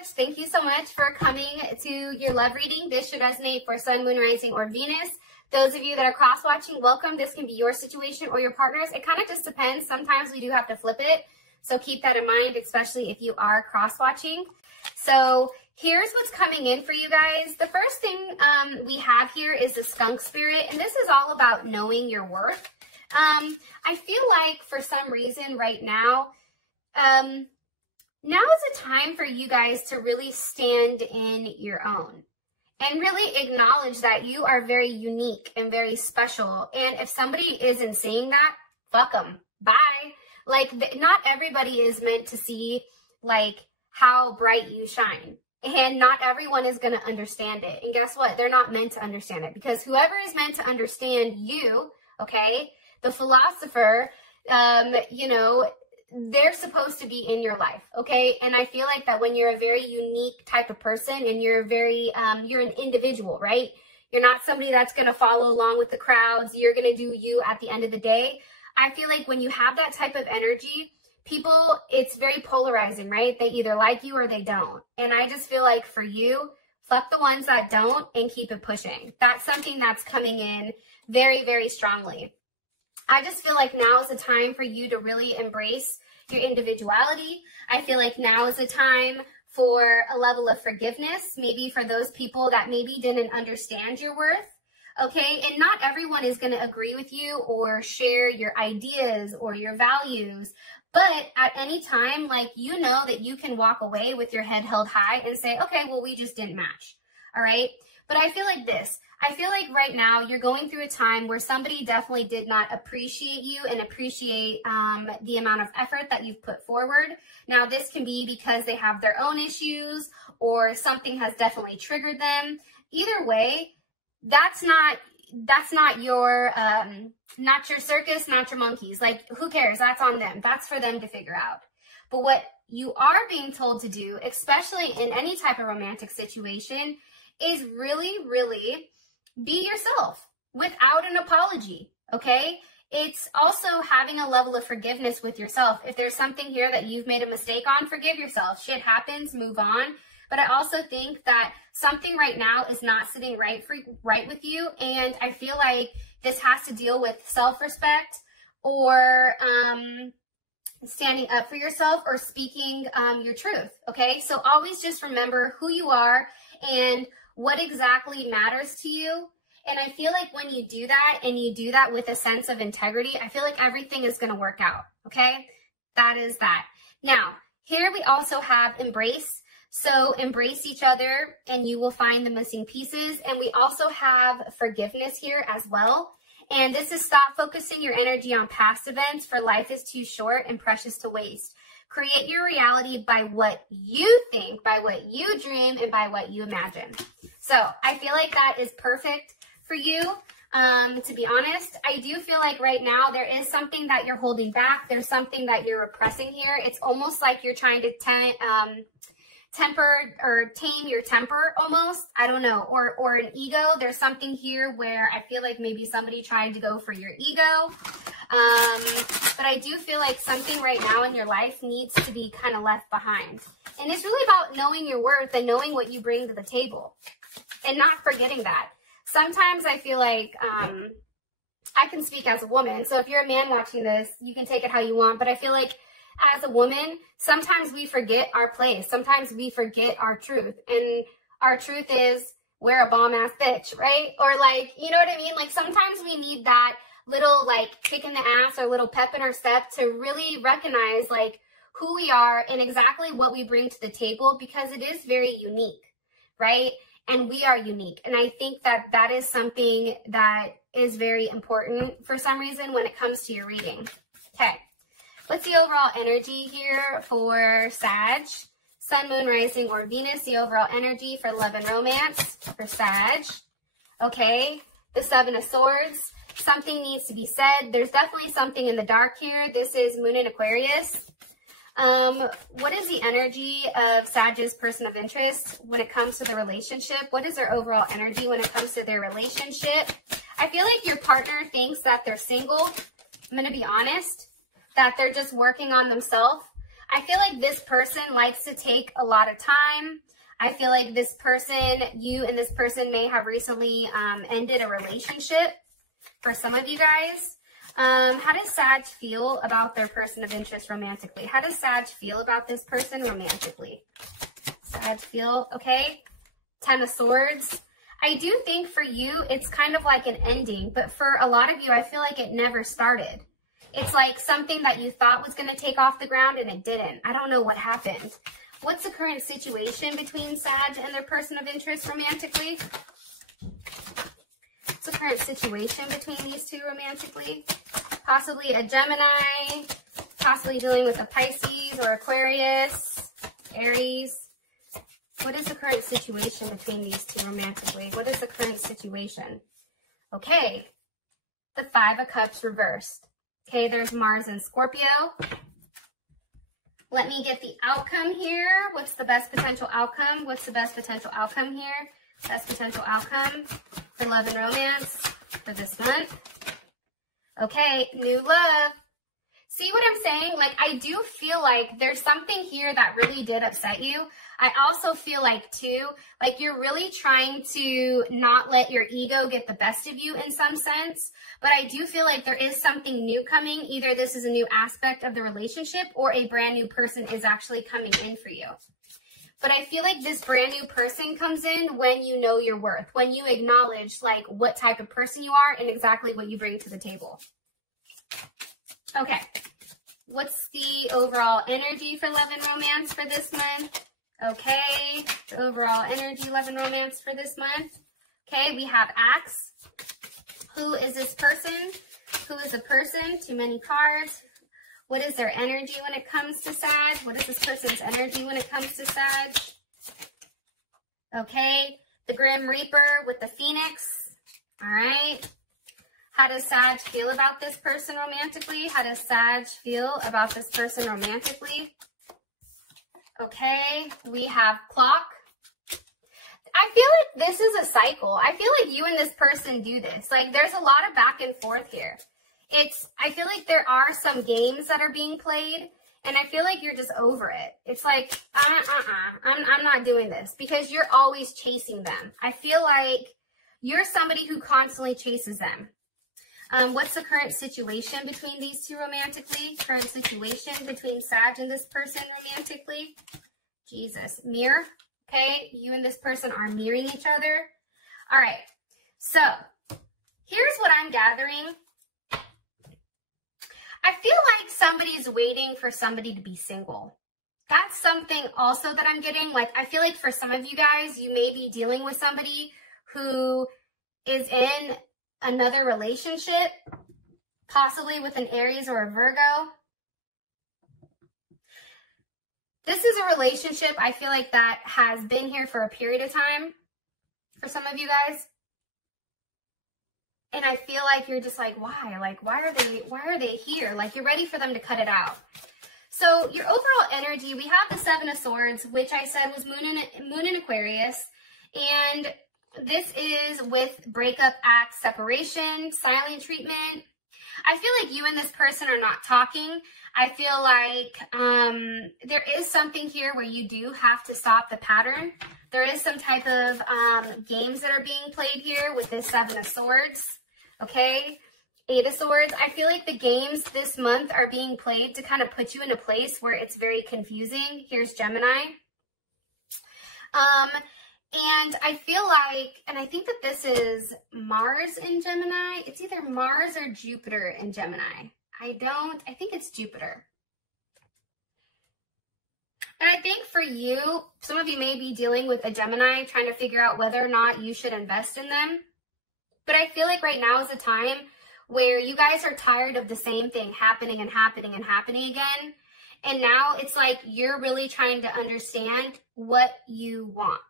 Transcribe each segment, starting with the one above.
much. Thank you so much for coming to your love reading. This should resonate for Sun, Moon, Rising, or Venus. Those of you that are cross-watching, welcome. This can be your situation or your partner's. It kind of just depends. Sometimes we do have to flip it. So keep that in mind, especially if you are cross-watching. So here's what's coming in for you guys. The first thing we have here is the skunk spirit, and this is all about knowing your worth. I feel like for some reason right now, now is a time for you guys to really stand in your own and really acknowledge that you are very unique and very special. And if somebody isn't saying that, fuck them. Bye. Like, not everybody is meant to see, like, how bright you shine. And not everyone is going to understand it. And guess what? They're not meant to understand it, because whoever is meant to understand you, okay, the philosopher, you know, they're supposed to be in your life, okay? And I feel like that when you're a very unique type of person and you're very, you're an individual, right? You're not somebody that's going to follow along with the crowds. You're going to do you at the end of the day. I feel like when you have that type of energy, people, it's very polarizing, right? They either like you or they don't. And I just feel like for you, fuck the ones that don't and keep it pushing. That's something that's coming in very, very strongly. I just feel like now is the time for you to really embrace your individuality. I feel like now is the time for a level of forgiveness, maybe for those people that maybe didn't understand your worth, okay? And not everyone is going to agree with you or share your ideas or your values, but at any time, like, you know that you can walk away with your head held high and say, okay, well, we just didn't match, all right? But I feel like this. I feel like right now you're going through a time where somebody definitely did not appreciate you and appreciate the amount of effort that you've put forward. Now, this can be because they have their own issues or something has definitely triggered them. Either way, that's not your circus, not your monkeys. Like, who cares? That's on them. That's for them to figure out. But what you are being told to do, especially in any type of romantic situation, is really, really be yourself without an apology, okay? It's also having a level of forgiveness with yourself. If there's something here that you've made a mistake on, forgive yourself. Shit happens, move on. But I also think that something right now is not sitting right with you, and I feel like this has to deal with self-respect or standing up for yourself or speaking your truth, okay? So always just remember who you are and what exactly matters to you. And I feel like when you do that and you do that with a sense of integrity, I feel like everything is going to work out, okay? That is that. Now, here we also have embrace. So embrace each other and you will find the missing pieces. And we also have forgiveness here as well. And this is stop focusing your energy on past events, for life is too short and precious to waste. Create your reality by what you think, by what you dream, and by what you imagine. So I feel like that is perfect for you. To be honest, I do feel like right now there is something that you're holding back. There's something that you're repressing here. It's almost like you're trying to temper or tame your temper almost. I don't know. Or an ego. There's something here where I feel like maybe somebody tried to go for your ego. But I do feel like something right now in your life needs to be kind of left behind. And it's really about knowing your worth and knowing what you bring to the table and not forgetting that. Sometimes I feel like I can speak as a woman. So if you're a man watching this, you can take it how you want. But I feel like as a woman, sometimes we forget our place. Sometimes we forget our truth. And our truth is we're a bomb-ass bitch, right? Or like, you know what I mean? Like sometimes we need that little like kick in the ass or little pep in our step to really recognize like who we are and exactly what we bring to the table, because it is very unique, right? And we are unique. And I think that that is something that is very important for some reason when it comes to your reading. Okay. What's the overall energy here for Sag? Sun, Moon, Rising, or Venus. The overall energy for love and romance for Sag. Okay. The Seven of Swords. Something needs to be said. There's definitely something in the dark here. This is Moon in Aquarius. What is the energy of Sag's person of interest when it comes to the relationship? What is their overall energy when it comes to their relationship? I feel like your partner thinks that they're single. I'm going to be honest, that they're just working on themselves. I feel like this person likes to take a lot of time. I feel like this person, you and this person may have recently ended a relationship for some of you guys. How does Sag feel about their person of interest romantically? How does Sag feel about this person romantically? Sag feel, okay. 10 of Swords. I do think for you, it's kind of like an ending, but for a lot of you, I feel like it never started. It's like something that you thought was going to take off the ground and it didn't. I don't know what happened. What's the current situation between Sag and their person of interest romantically? What's the current situation between these two romantically? Possibly a Gemini, possibly dealing with a Pisces or Aquarius, Aries. What is the current situation between these two romantically? What is the current situation? Okay, the 5 of Cups reversed. Okay, there's Mars and Scorpio. Let me get the outcome here. What's the best potential outcome? What's the best potential outcome here? Best potential outcome for love and romance for this month. Okay, new love. See what I'm saying? Like, I do feel like there's something here that really did upset you. I also feel like, too, like you're really trying to not let your ego get the best of you in some sense. But I do feel like there is something new coming. Either this is a new aspect of the relationship or a brand new person is actually coming in for you. But I feel like this brand new person comes in when you know your worth, when you acknowledge like what type of person you are and exactly what you bring to the table. Okay. What's the overall energy for love and romance for this month? Okay. The overall energy, love and romance for this month. Okay. We have Axe. Who is this person? Who is a person? Too many cards. What is their energy when it comes to Sag? What is this person's energy when it comes to Sag? Okay. The Grim Reaper with the Phoenix. All right. How does Sag feel about this person romantically? How does Sag feel about this person romantically? Okay, we have Clock. I feel like this is a cycle. I feel like you and this person do this. Like, there's a lot of back and forth here. I feel like there are some games that are being played, and I feel like you're just over it. It's like, I'm not doing this, because you're always chasing them. I feel like you're somebody who constantly chases them. What's the current situation between these two romantically? Current situation between Sag and this person romantically? Jesus. Mirror. Okay, you and this person are mirroring each other. All right, so here's what I'm gathering. I feel like somebody's waiting for somebody to be single. That's something also that I'm getting. Like, I feel like for some of you guys, you may be dealing with somebody who is in another relationship, possibly with an Aries or a Virgo. This is a relationship, I feel like, that has been here for a period of time for some of you guys. And I feel like you're just like, why? Like, why are they here? Like, you're ready for them to cut it out. So your overall energy, we have the 7 of Swords, which I said was Moon in Aquarius. And this is with breakup, act, separation, silent treatment. I feel like you and this person are not talking. I feel like there is something here where you do have to stop the pattern. There is some type of games that are being played here with this 7 of Swords. Okay, 8 of Swords. I feel like the games this month are being played to kind of put you in a place where it's very confusing. Here's Gemini. And I feel like, and I think that this is Mars in Gemini. It's either Mars or Jupiter in Gemini. I think it's Jupiter. And I think for you, some of you may be dealing with a Gemini, trying to figure out whether or not you should invest in them. But I feel like right now is a time where you guys are tired of the same thing happening and happening and happening again. And now it's like you're really trying to understand what you want.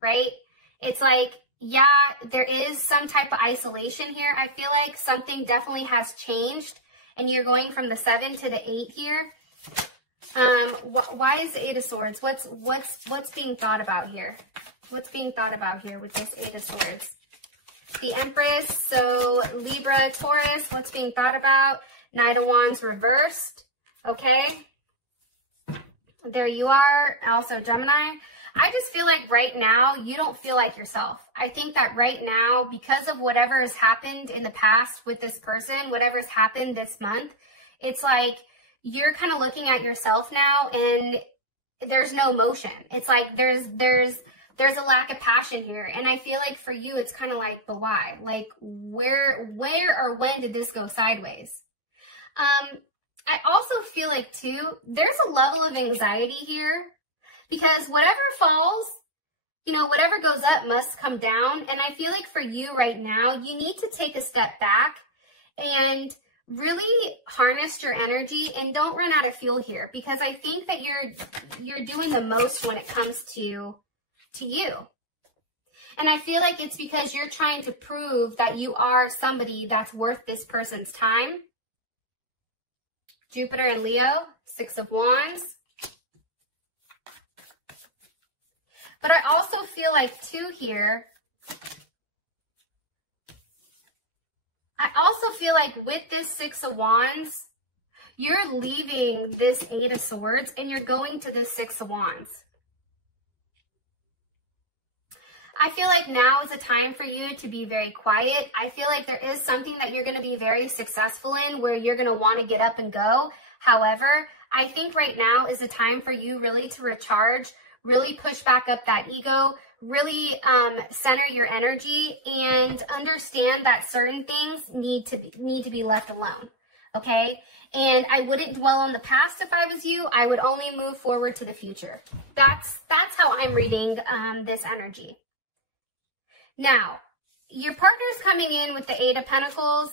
Right? It's like, yeah, there is some type of isolation here. I feel like something definitely has changed, and you're going from the 7 to the 8 here. Why is the 8 of Swords? What's being thought about here? What's being thought about here with this 8 of Swords? The Empress, so Libra, Taurus, what's being thought about? Knight of Wands reversed, okay? There you are, also Gemini. I just feel like right now, you don't feel like yourself. I think that right now, because of whatever has happened in the past with this person, whatever's happened this month, it's like you're kind of looking at yourself now and there's no emotion. It's like there's a lack of passion here. And I feel like for you, it's kind of like, but why? Like where or when did this go sideways? I also feel like too, there's a level of anxiety here because whatever falls, you know, whatever goes up must come down. And I feel like for you right now, you need to take a step back and really harness your energy and don't run out of fuel here, because I think that you're doing the most when it comes to you. And I feel like it's because you're trying to prove that you are somebody that's worth this person's time. Jupiter and Leo, 6 of Wands. But I also feel like too here, I also feel like with this 6 of Wands, you're leaving this 8 of Swords and you're going to this 6 of Wands. I feel like now is a time for you to be very quiet. I feel like there is something that you're going to be very successful in where you're going to want to get up and go. However, I think right now is a time for you really to recharge, really push back up that ego, really center your energy and understand that certain things need to be left alone. Okay? And I wouldn't dwell on the past if I was you. I would only move forward to the future. That's how I'm reading this energy. Now, your partner's coming in with the 8 of Pentacles,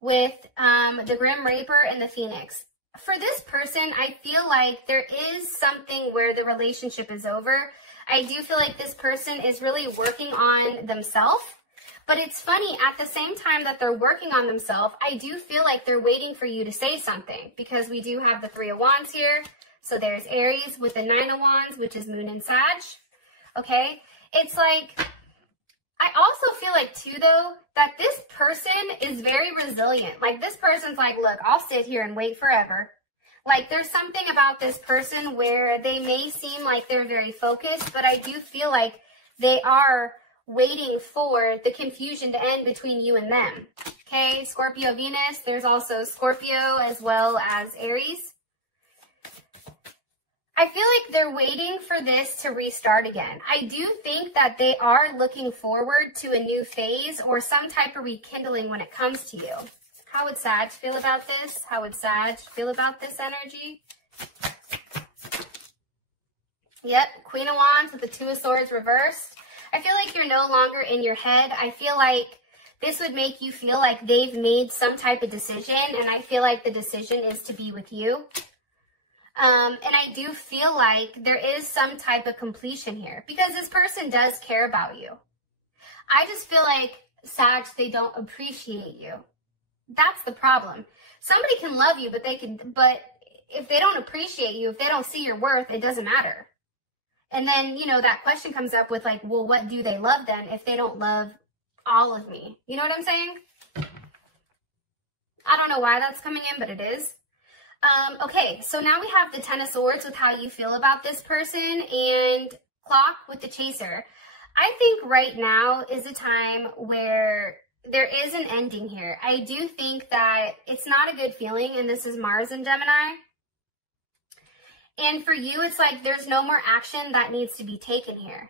with the Grim Reaper and the Phoenix. For this person, I feel like there is something where the relationship is over. I do feel like this person is really working on themselves. But it's funny, at the same time that they're working on themselves, I do feel like they're waiting for you to say something, because we do have the 3 of Wands here. So there's Aries with the 9 of Wands, which is Moon and Sag. Okay? It's like, I also feel like too though, that this person is very resilient. Like this person's like, look, I'll sit here and wait forever. Like there's something about this person where they may seem like they're very focused, but I do feel like they are waiting for the confusion to end between you and them. Okay, Scorpio Venus, there's also Scorpio as well as Aries. I feel like they're waiting for this to restart again. I do think that they are looking forward to a new phase or some type of rekindling when it comes to you. How would Sag feel about this? How would Sag feel about this energy? Yep, Queen of Wands with the 2 of Swords reversed. I feel like you're no longer in your head. I feel like this would make you feel like they've made some type of decision, and I feel like the decision is to be with you. And I do feel like there is some type of completion here because this person does care about you. I just feel like, Sag, they don't appreciate you. That's the problem. Somebody can love you, but if they don't appreciate you, if they don't see your worth, it doesn't matter. And then, you know, that question comes up with like, well, what do they love then if they don't love all of me? You know what I'm saying? I don't know why that's coming in, but it is. Okay, so now we have the 10 of Swords with how you feel about this person and Clock with the Chaser. I think right now is a time where there is an ending here. I do think that it's not a good feeling, and this is Mars and Gemini. And for you, it's like there's no more action that needs to be taken here.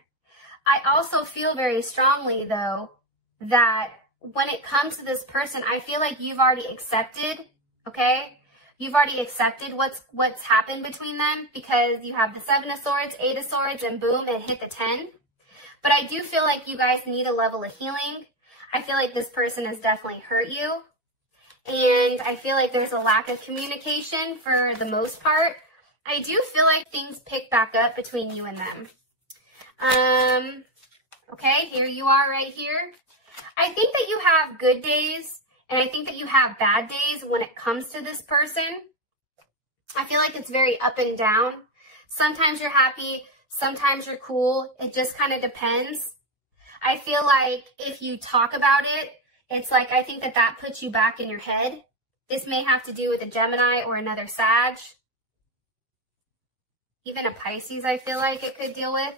I also feel very strongly, though, that when it comes to this person, I feel like you've already accepted, okay? You've already accepted what's happened between them because you have the 7 of Swords, 8 of Swords, and boom, it hit the 10. But I do feel like you guys need a level of healing. I feel like this person has definitely hurt you. And I feel like there's a lack of communication for the most part. I do feel like things pick back up between you and them. Okay, here you are right here. I think that you have good days. And I think that you have bad days when it comes to this person. I feel like it's very up and down. Sometimes you're happy, sometimes you're cool. It just kind of depends. I feel like if you talk about it, it's like I think that that puts you back in your head. This may have to do with a Gemini or another Sag. Even a Pisces, I feel like it could deal with.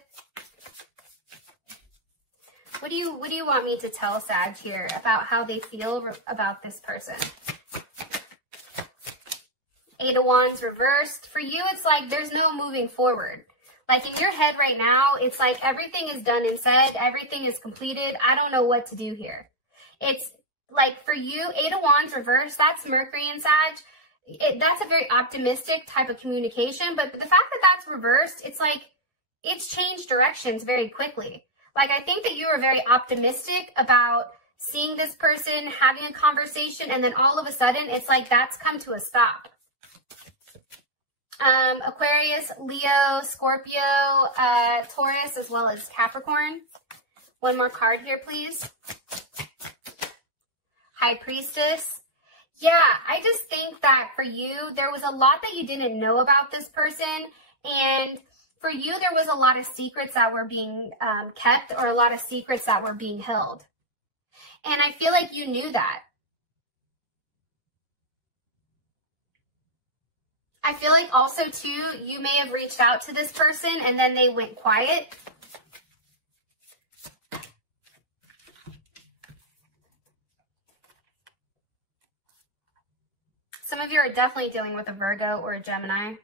What do you want me to tell Sag here about how they feel about this person? Eight of Wands reversed. For you, it's like there's no moving forward. Like in your head right now, it's like everything is done and said. Everything is completed. I don't know what to do here. It's like for you, Eight of Wands reversed, that's Mercury and Sag. That's a very optimistic type of communication. But the fact that that's reversed, it's like it's changed directions very quickly. Like I think that you are very optimistic about seeing this person, having a conversation, and then all of a sudden, it's like that's come to a stop. Aquarius, Leo, Scorpio, Taurus, as well as Capricorn. One more card here, please. High Priestess. Yeah, I just think that for you, there was a lot that you didn't know about this person. And for you, there was a lot of secrets that were being kept, or a lot of secrets that were being held. And I feel like you knew that. I feel like also, too, you may have reached out to this person and then they went quiet. Some of you are definitely dealing with a Virgo or a Gemini.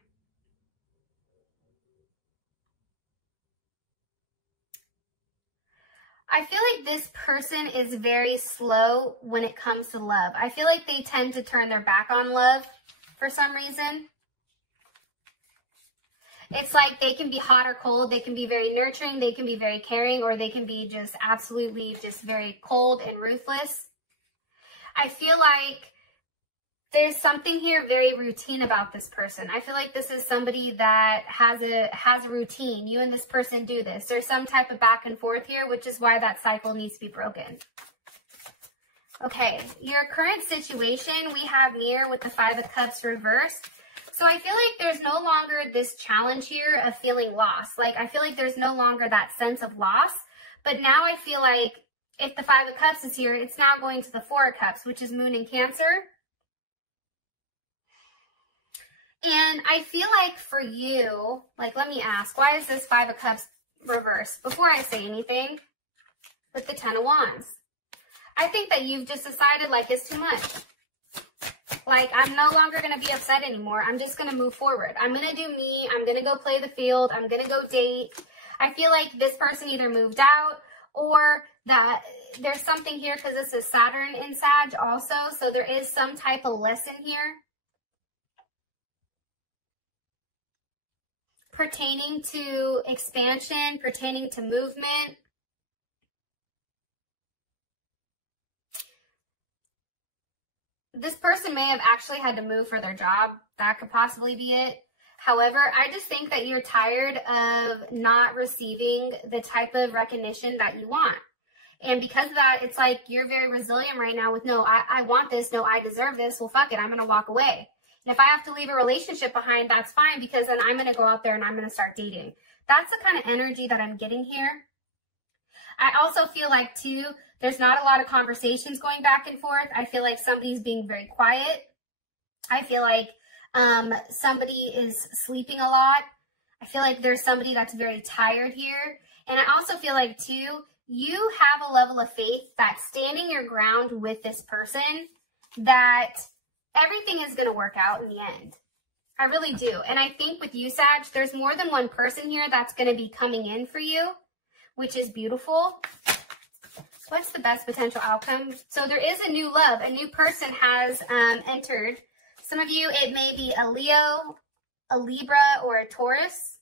I feel like this person is very slow when it comes to love. I feel like they tend to turn their back on love for some reason. It's like they can be hot or cold. They can be very nurturing. They can be very caring, or they can be just absolutely just very cold and ruthless. I feel like there's something here very routine about this person. I feel like this is somebody that has a routine. You and this person do this. There's some type of back and forth here, which is why that cycle needs to be broken. Okay, your current situation, we have Mirror with the Five of Cups reversed. So I feel like there's no longer this challenge here of feeling lost. Like, I feel like there's no longer that sense of loss. But now I feel like if the Five of Cups is here, it's now going to the Four of Cups, which is Moon in Cancer. And I feel like for you, like, let me ask, why is this Five of Cups reversed? Before I say anything, with the Ten of Wands. I think that you've just decided, like, it's too much. Like, I'm no longer going to be upset anymore. I'm just going to move forward. I'm going to do me. I'm going to go play the field. I'm going to go date. I feel like this person either moved out, or that there's something here because this is Saturn in Sag also. So there is some type of lesson here pertaining to expansion, pertaining to movement. This person may have actually had to move for their job. That could possibly be it. However, I just think that you're tired of not receiving the type of recognition that you want. And because of that, it's like you're very resilient right now with, no, I want this. No, I deserve this. Well, fuck it. I'm going to walk away. And if I have to leave a relationship behind, that's fine, because then I'm going to go out there and I'm going to start dating. That's the kind of energy that I'm getting here. I also feel like, too, there's not a lot of conversations going back and forth. I feel like somebody's being very quiet. I feel like somebody is sleeping a lot. I feel like there's somebody that's very tired here. And I also feel like, too, you have a level of faith that standing your ground with this person, that everything is going to work out in the end. I really do. And I think with you, Sag, there's more than one person here that's going to be coming in for you, which is beautiful. What's the best potential outcome? So there is a new love. A new person has entered. Some of you, it may be a Leo, a Libra, or a Taurus.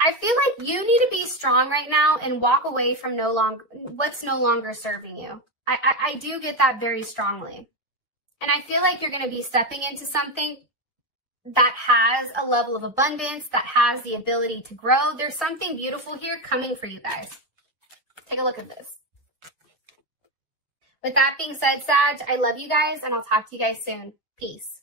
I feel like you need to be strong right now and walk away from what's no longer serving you. I do get that very strongly. And I feel like you're going to be stepping into something that has a level of abundance, that has the ability to grow. There's something beautiful here coming for you guys. Take a look at this. With that being said, Sag, I love you guys, and I'll talk to you guys soon. Peace.